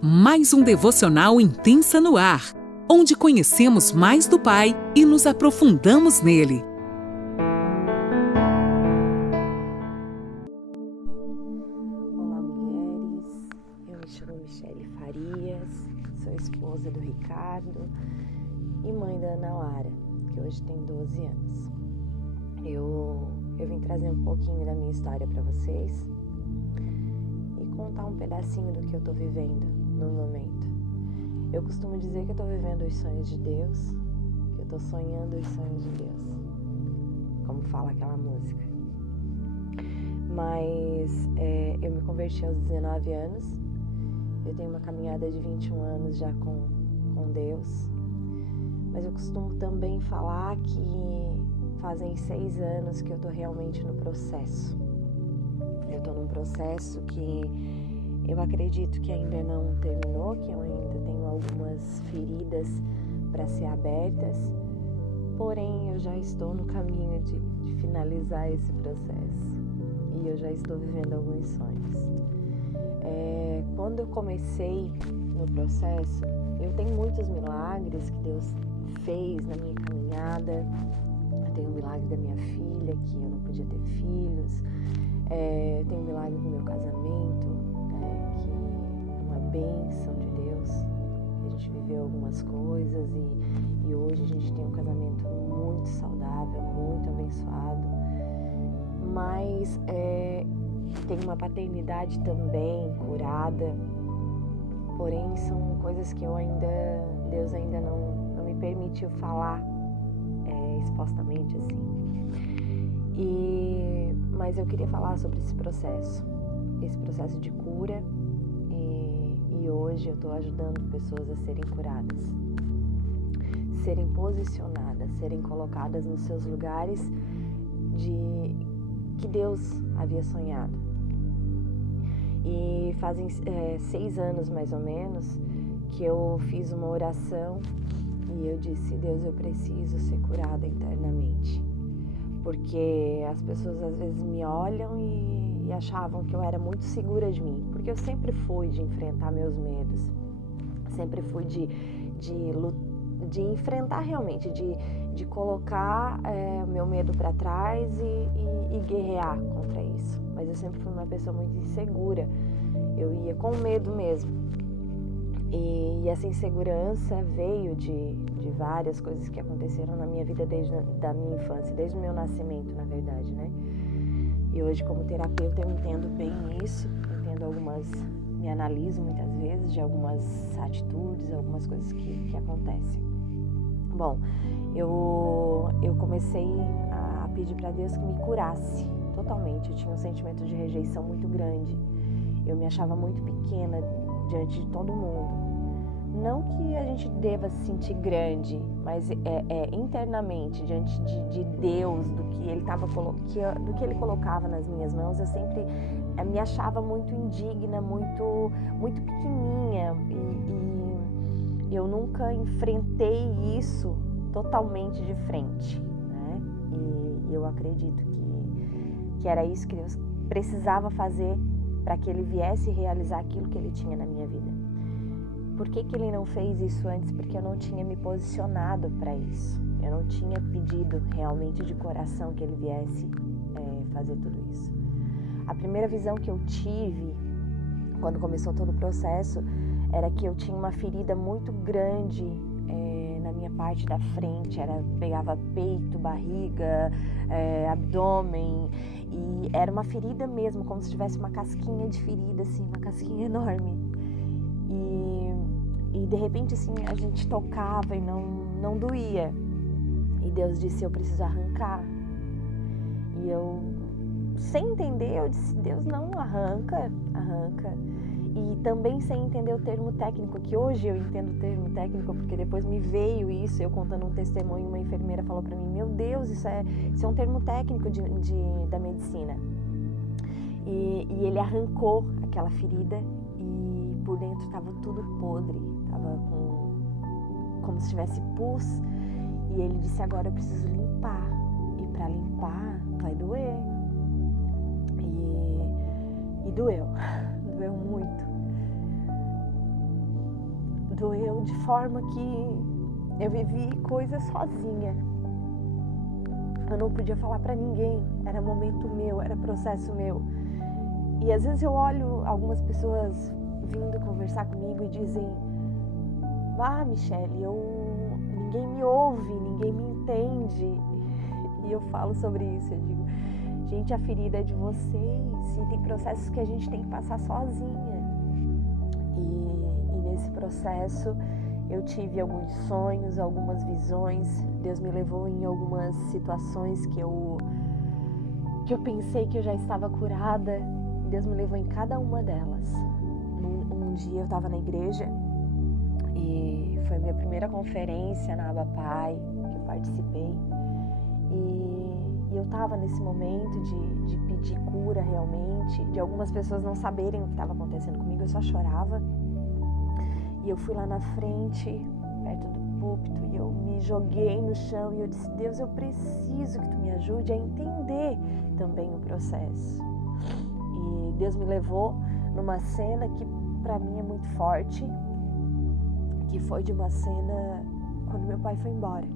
Mais um devocional Intensa no Ar, onde conhecemos mais do Pai e nos aprofundamos nele. Olá, mulheres. Eu me chamo Michele Farias, sou esposa do Ricardo e mãe da Ana Lara, que hoje tem 12 anos. Eu vim trazer um pouquinho da minha história para vocês e contar um pedacinho do que eu tô vivendo no momento. Eu costumo dizer que eu tô vivendo os sonhos de Deus, que eu tô sonhando os sonhos de Deus, como fala aquela música. Mas eu me converti aos 19 anos, eu tenho uma caminhada de 21 anos já com Deus, mas eu costumo também falar que fazem 6 anos que eu tô realmente no processo. Eu tô num processo que eu acredito que ainda não terminou, que eu ainda tenho algumas feridas para ser abertas, porém eu já estou no caminho de finalizar esse processo e eu já estou vivendo alguns sonhos. Quando eu comecei no processo, eu tenho muitos milagres que Deus fez na minha caminhada. Eu tenho o milagre da minha filha, que eu não podia ter filhos. Eu tenho o milagre do meu casamento, que é uma bênção de Deus. A gente viveu algumas coisas e hoje a gente tem um casamento muito saudável, muito abençoado. Mas tem uma paternidade também curada. Porém, são coisas que Deus ainda não me permitiu falar expostamente assim. Mas eu queria falar sobre esse processo de cura, e hoje eu estou ajudando pessoas a serem curadas, serem posicionadas, serem colocadas nos seus lugares que Deus havia sonhado. E fazem 6 anos mais ou menos que eu fiz uma oração e eu disse: Deus, eu preciso ser curada internamente. Porque as pessoas às vezes me olham e achavam que eu era muito segura de mim. Porque eu sempre fui de enfrentar meus medos. Sempre fui de enfrentar realmente, de colocar meu medo para trás e guerrear contra isso. Mas eu sempre fui uma pessoa muito insegura. Eu ia com medo mesmo. E essa insegurança veio de várias coisas que aconteceram na minha vida desde a minha infância, desde o meu nascimento, na verdade, né? E hoje, como terapeuta, eu entendo bem isso, me analiso muitas vezes de algumas atitudes, algumas coisas que acontecem. Bom, eu comecei a pedir para Deus que me curasse totalmente. Eu tinha um sentimento de rejeição muito grande. Eu me achava muito pequena diante de todo mundo. Não que a gente deva se sentir grande, mas internamente, diante de Deus, do que Ele colocava nas minhas mãos, eu sempre me achava muito indigna, muito, muito pequenininha. E eu nunca enfrentei isso totalmente de frente, né? E eu acredito que era isso que Deus precisava fazer para que Ele viesse realizar aquilo que Ele tinha na minha vida. Por que Ele não fez isso antes? Porque eu não tinha me posicionado para isso. Eu não tinha pedido realmente de coração que Ele viesse fazer tudo isso. A primeira visão que eu tive, quando começou todo o processo, era que eu tinha uma ferida muito grande na minha parte da frente. Pegava peito, barriga, abdômen, e era uma ferida mesmo, como se tivesse uma casquinha de ferida, assim, uma casquinha enorme. E de repente, assim, a gente tocava e não doía. E Deus disse: eu preciso arrancar. E eu, sem entender, eu disse: Deus, não, arranca. E também sem entender o termo técnico, que hoje eu entendo o termo técnico, porque depois me veio isso, eu contando um testemunho, uma enfermeira falou pra mim: meu Deus, isso é um termo técnico da medicina. E Ele arrancou aquela ferida e por dentro estava tudo podre, estava como se tivesse pus. E Ele disse: agora eu preciso limpar. E para limpar vai doer. E doeu muito. doeu de forma que eu vivi coisas sozinha. Eu não podia falar pra ninguém, era momento meu, era processo meu. E às vezes eu olho algumas pessoas vindo conversar comigo e dizem: Michele, ninguém me ouve, ninguém me entende. E eu falo sobre isso, eu digo: gente, a ferida é de vocês, e tem processos que a gente tem que passar sozinha. E nesse processo eu tive alguns sonhos, algumas visões. Deus me levou em algumas situações que eu pensei que eu já estava curada. Deus me levou em cada uma delas. Um dia eu estava na igreja e foi a minha primeira conferência na Abba Pai que eu participei. E eu estava nesse momento de pedir cura realmente, de algumas pessoas não saberem o que estava acontecendo comigo, eu só chorava. E eu fui lá na frente, perto do púlpito, e eu me joguei no chão e eu disse: Deus, eu preciso que tu me ajude a entender também o processo. E Deus me levou numa cena que para mim é muito forte, que foi de uma cena quando meu pai foi embora.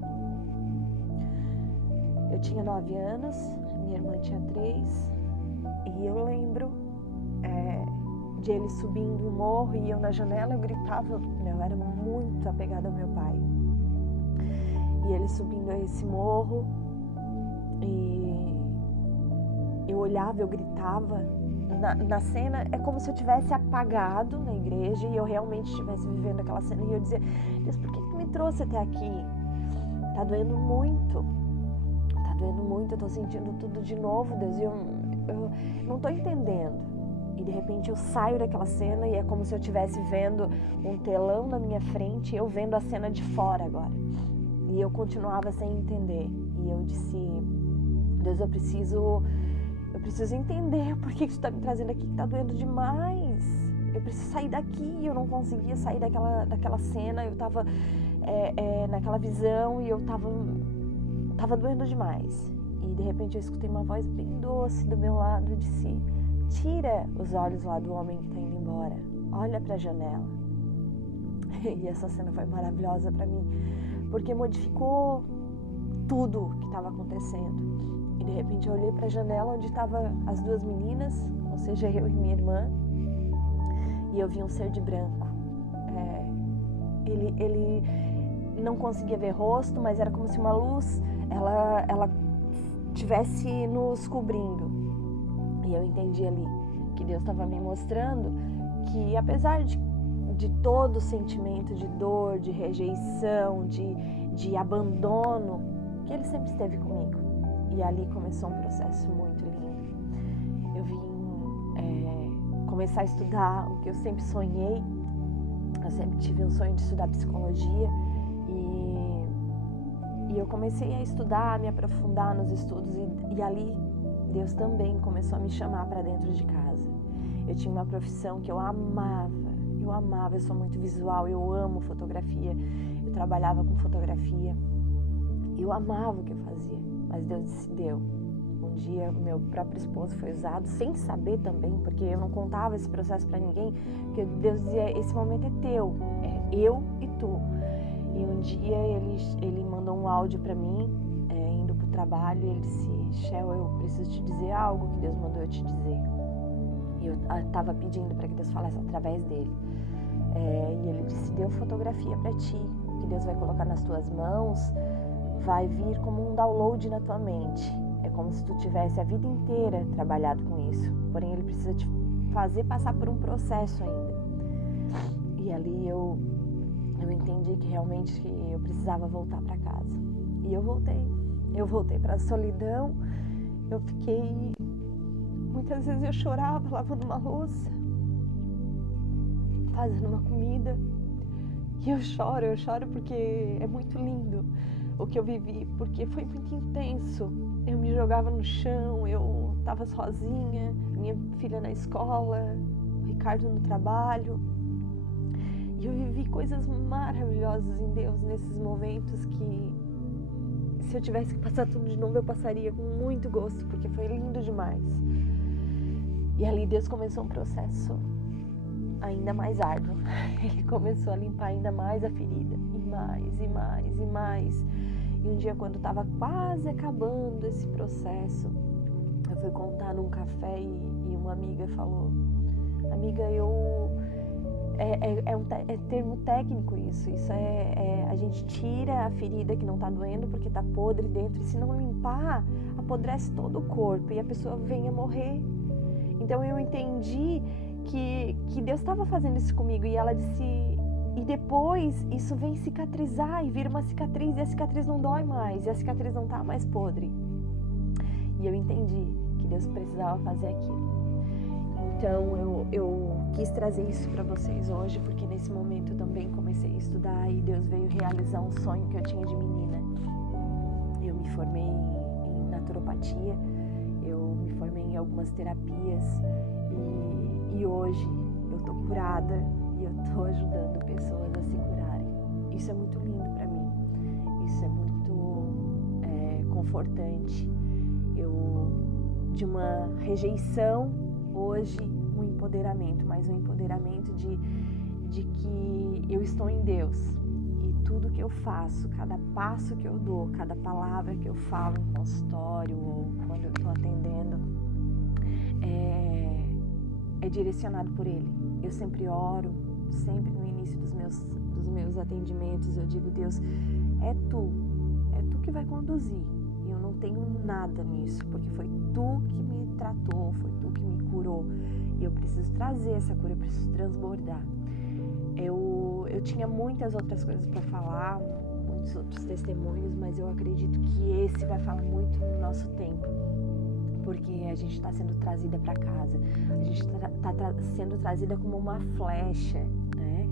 Eu tinha 9 anos, minha irmã tinha 3, e eu lembro de ele subindo o morro e eu na janela eu gritava. Eu era muito apegada ao meu pai. E ele subindo esse morro e eu olhava, eu gritava. Na cena é como se eu tivesse apagado na igreja e eu realmente estivesse vivendo aquela cena. E eu dizia: Deus, por que tu me trouxe até aqui? Tá doendo muito. Eu tô sentindo tudo de novo, Deus, e eu não tô entendendo. E de repente eu saio daquela cena e é como se eu estivesse vendo um telão na minha frente, eu vendo a cena de fora agora. E eu continuava sem entender. E eu disse: Deus, eu preciso entender por que tu tá me trazendo aqui, que tá doendo demais. Eu preciso sair daqui. Eu não conseguia sair daquela cena, eu tava naquela visão e eu tava doendo demais. E de repente eu escutei uma voz bem doce do meu lado e disse: tira os olhos lá do homem que está indo embora, olha para a janela. E essa cena foi maravilhosa para mim, porque modificou tudo que estava acontecendo. E de repente eu olhei para a janela onde estavam as 2 meninas, ou seja, eu e minha irmã, e eu vi um ser de branco. Ele não conseguia ver rosto, mas era como se uma luz ela estivesse nos cobrindo. E eu entendi ali que Deus estava me mostrando que apesar de todo o sentimento de dor, de rejeição, de abandono, que Ele sempre esteve comigo. E ali começou um processo muito lindo. Eu vim começar a estudar o que eu sempre sonhei. Eu sempre tive um sonho de estudar psicologia e eu comecei a estudar, a me aprofundar nos estudos e ali Deus também começou a me chamar para dentro de casa. Eu tinha uma profissão que eu amava, eu sou muito visual, eu amo fotografia, eu trabalhava com fotografia, eu amava o que eu fazia, mas Deus disse: deu. Um dia meu próprio esposo foi usado, sem saber também, porque eu não contava esse processo para ninguém, porque Deus dizia: esse momento é teu, é eu e tu. E um dia ele mandou um áudio para mim, indo pro trabalho, e ele disse: Shell, eu preciso te dizer algo que Deus mandou eu te dizer. E eu estava pedindo para que Deus falasse através dele. E ele disse: deu fotografia para ti, que Deus vai colocar nas tuas mãos, vai vir como um download na tua mente. É como se tu tivesse a vida inteira trabalhado com isso. Porém, ele precisa te fazer passar por um processo ainda. E ali eu entendi que realmente eu precisava voltar para casa. E eu voltei para a solidão. Eu fiquei, muitas vezes eu chorava lavando uma louça, fazendo uma comida. E eu choro porque é muito lindo o que eu vivi, porque foi muito intenso. Eu me jogava no chão, eu estava sozinha, minha filha na escola, o Ricardo no trabalho. E eu vivi coisas maravilhosas em Deus nesses momentos que, se eu tivesse que passar tudo de novo, eu passaria com muito gosto, porque foi lindo demais. E ali Deus começou um processo ainda mais árduo. Ele começou a limpar ainda mais a ferida, e mais, e mais, e mais. E um dia, quando estava quase acabando esse processo, eu fui contar num café e uma amiga falou: amiga, é termo técnico isso a gente tira a ferida que não tá doendo porque tá podre dentro, e se não limpar, apodrece todo o corpo e a pessoa vem a morrer. Então eu entendi que Deus estava fazendo isso comigo, e ela disse, e depois isso vem cicatrizar e vira uma cicatriz, e a cicatriz não dói mais, e a cicatriz não tá mais podre. E eu entendi que Deus precisava fazer aquilo. Então eu quis trazer isso para vocês hoje, porque nesse momento eu também comecei a estudar e Deus veio realizar um sonho que eu tinha de menina. Eu me formei em naturopatia, eu me formei em algumas terapias e hoje eu tô curada e eu tô ajudando pessoas a se curarem. Isso é muito lindo para mim, isso é muito confortante. De uma rejeição, hoje um empoderamento, mas um empoderamento de que eu estou em Deus, e tudo que eu faço, cada passo que eu dou, cada palavra que eu falo em consultório ou quando eu estou atendendo, é direcionado por Ele. Eu sempre oro, sempre no início dos meus atendimentos eu digo: Deus, é Tu que vai conduzir. Eu não tenho nada nisso, porque foi Tu que me tratou, foi Tu que me curou. E eu preciso trazer essa cura, eu preciso transbordar. Eu tinha muitas outras coisas para falar, muitos outros testemunhos, mas eu acredito que esse vai falar muito no nosso tempo. Porque a gente está sendo trazida para casa, a gente está sendo trazida como uma flecha, né?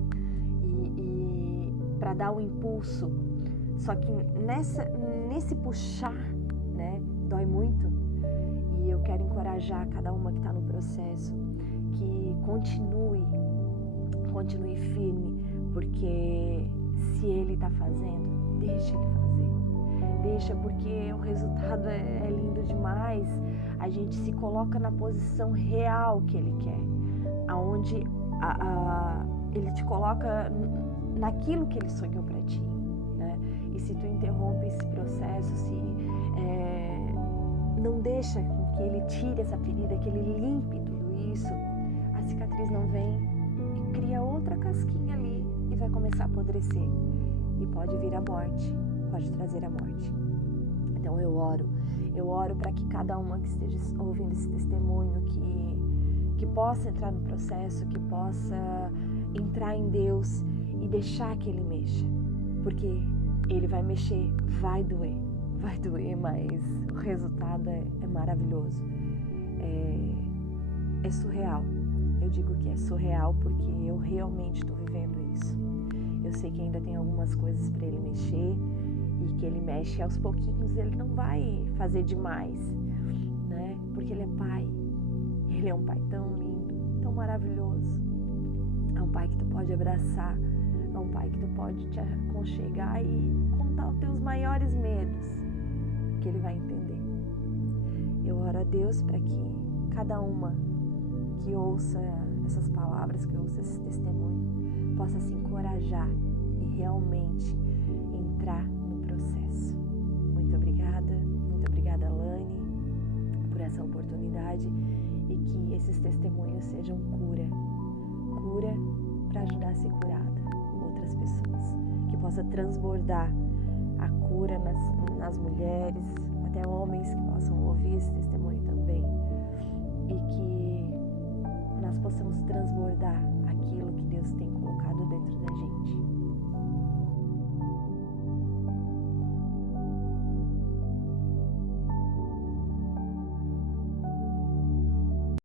E para dar um impulso. Só que nesse puxar, né, dói muito. E eu quero encorajar cada uma que está no processo que continue firme, porque se Ele está fazendo, deixa Ele fazer. Deixa, porque o resultado é lindo demais. A gente se coloca na posição real que Ele quer, aonde Ele te coloca naquilo que Ele sonhou para ti. E se tu interrompe esse processo, não deixa que Ele tire essa ferida, que Ele limpe tudo isso, a cicatriz não vem e cria outra casquinha ali e vai começar a apodrecer. E pode vir a morte, pode trazer a morte. Então eu oro para que cada uma que esteja ouvindo esse testemunho, que possa entrar no processo, que possa entrar em Deus e deixar que Ele mexa. Porque Ele vai mexer, vai doer, mas o resultado é maravilhoso. É surreal. Eu digo que é surreal porque eu realmente estou vivendo isso. Eu sei que ainda tem algumas coisas para Ele mexer, e que Ele mexe aos pouquinhos. Ele não vai fazer demais, né? Porque Ele é Pai. Ele é um Pai tão lindo, tão maravilhoso. É um Pai que tu pode abraçar. É um Pai que tu pode te aconchegar e contar os teus maiores medos, que Ele vai entender. Eu oro a Deus para que cada uma que ouça essas palavras, que ouça esse testemunho, possa se encorajar e realmente entrar no processo. Muito obrigada, Lani, por essa oportunidade, e que esses testemunhos sejam cura para ajudar a ser curada outras pessoas, que possa transbordar a cura nas mulheres, até homens que possam ouvir esse testemunho também, e que nós possamos transbordar aquilo que Deus tem colocado dentro da gente.